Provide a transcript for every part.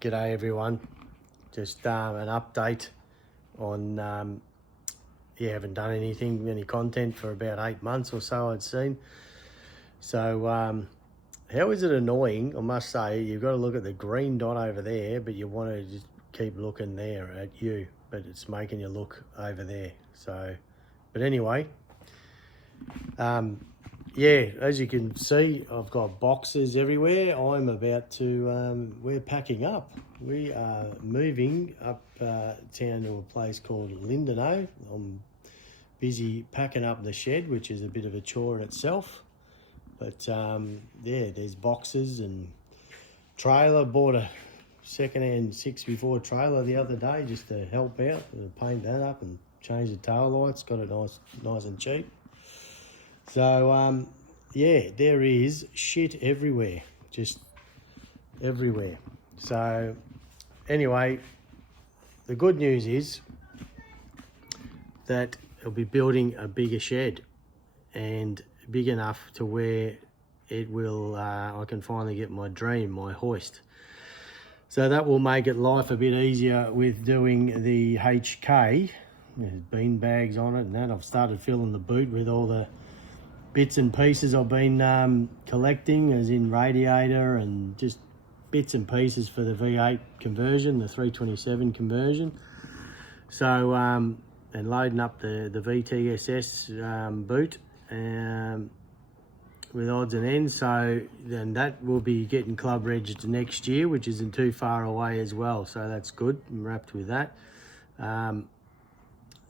G'day everyone. Just an update on, haven't done any content for about 8 months or so I'd seen. So how is it annoying, I must say, you've got to look at the green dot over there, but you want to just keep looking there at you, but it's making you look over there. So, but anyway, as you can see, I've got boxes everywhere. I'm about to, we're packing up. We are moving up town to a place called Lindenow. I'm busy packing up the shed, which is a bit of a chore in itself. But there's boxes and trailer. Bought a second-hand 6x4 trailer the other day just to help out and paint that up and change the tail lights. Got it nice and cheap. So there is shit everywhere, just everywhere. So anyway, the good news is that I'll be building a bigger shed, and big enough to where it will, I can finally get my dream, my hoist. So that will make it life a bit easier with doing the HK. There's bean bags on it and that. I've started filling the boot with all the bits and pieces I've been collecting, as in radiator and just bits and pieces for the V8 conversion, the 327 conversion. So, and loading up the VTSS boot with odds and ends. So then that will be getting club registered next year, which isn't too far away as well. So that's good. I'm wrapped with that.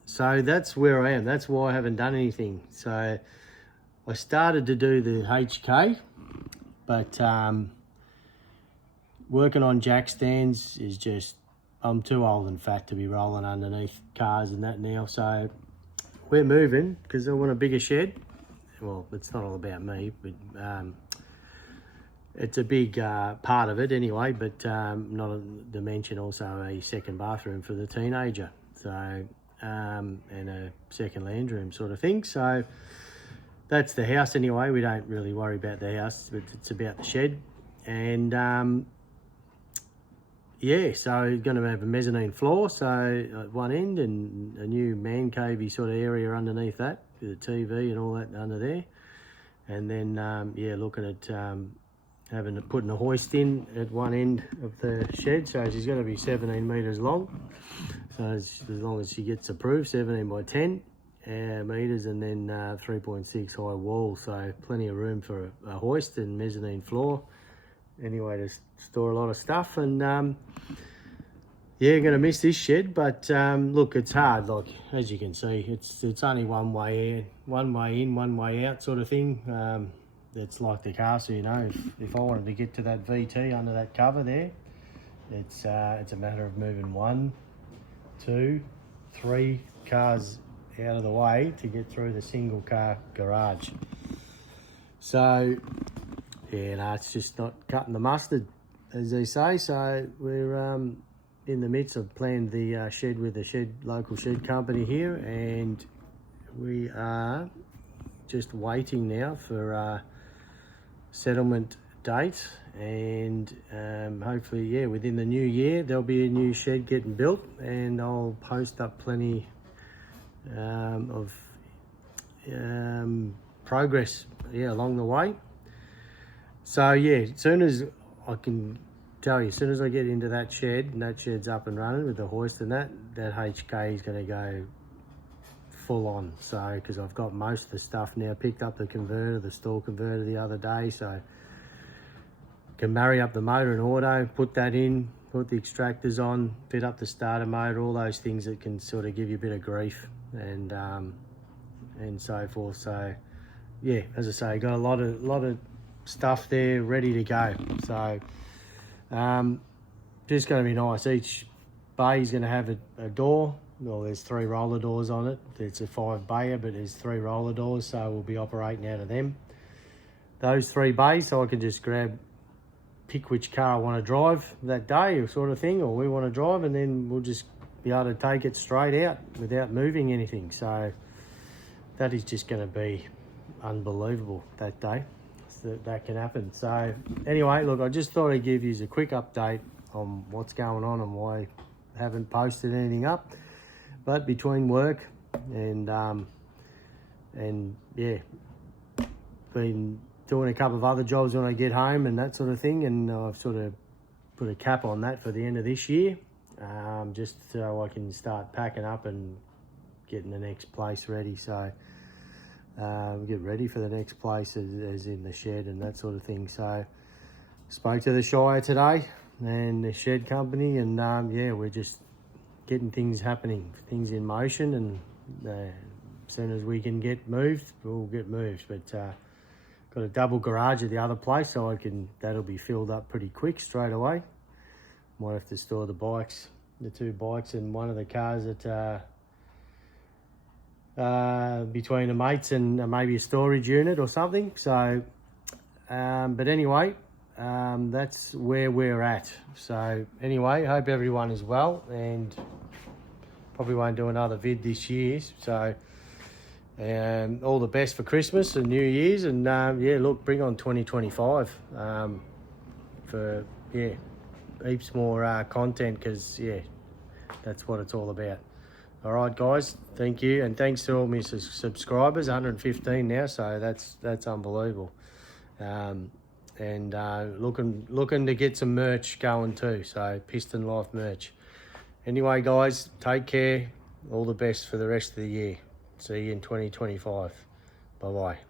So that's where I am. That's why I haven't done anything. So I started to do the HK, but working on jack stands is just, I'm too old and fat to be rolling underneath cars and that now. So we're moving because I want a bigger shed. Well, it's not all about me, but it's a big part of it anyway, but not to mention also a second bathroom for the teenager. So, and a second lounge room sort of thing. So that's the house anyway. We don't really worry about the house, but it's about the shed. And so going to have a mezzanine floor, so at one end, and a new man cavey sort of area underneath that, with the TV and all that under there. And then looking at putting a hoist in at one end of the shed. So she's going to be 17 metres long. So as long as she gets approved, 17 by 10 metres, and then 3.6 high wall. So plenty of room for a hoist and mezzanine floor. Anyway, to store a lot of stuff. And going to miss this shed, but look, it's hard. Like, as you can see, it's only one way in, one way out sort of thing. It's like the castle, you know. If I wanted to get to that VT under that cover there, it's a matter of moving 1, 2, 3 cars out of the way to get through the single car garage. So it's just not cutting the mustard, as they say. So we're in the midst of planning the shed with the local shed company here, and we are just waiting now for settlement date, and hopefully within the new year there'll be a new shed getting built, and I'll post up plenty of progress along the way. So as soon as I can tell you, as soon as I get into that shed and that shed's up and running with the hoist and that HK is going to go full on. So because I've got most of the stuff now, picked up the converter, the stall converter the other day, so can marry up the motor and auto, put that in, put the extractors on, fit up the starter motor, all those things that can sort of give you a bit of grief and so forth. So as I say, got a lot of stuff there ready to go. So just going to be nice. Each bay is going to have a door. Well, there's 3 roller doors on it. It's a 5-bayer, but there's 3 roller doors, so we'll be operating out of them. Those 3 bays, so I can just pick which car I want to drive that day, sort of thing, or we want to drive, and then we'll just be able to take it straight out without moving anything. So that is just going to be unbelievable that day. That can happen. So anyway, look, I just thought I'd give you a quick update on what's going on and why I haven't posted anything up. But between work and yeah, been doing a couple of other jobs when I get home and that sort of thing, and I've sort of put a cap on that for the end of this year, just so I can start packing up and getting the next place ready. So get ready for the next place, as in the shed and that sort of thing. So spoke to the Shire today and the shed company, and yeah, we're just getting things happening, things in motion, and as soon as we can get moved, we'll get moved. But got a double garage at the other place, so that'll be filled up pretty quick straight away. Might have to store the bikes, the 2 bikes and one of the cars at between the mates and maybe a storage unit or something. So but anyway, that's where we're at. So anyway, hope everyone is well, and probably won't do another vid this year. So all the best for Christmas and New Year's, and yeah, look, bring on 2025 for yeah, heaps more content, because yeah, that's what it's all about. All right, guys, thank you, and thanks to all my subscribers, 115 now, so that's unbelievable. And looking to get some merch going too, so Piston Life merch. Anyway, guys, take care. All the best for the rest of the year. See you in 2025. Bye-bye.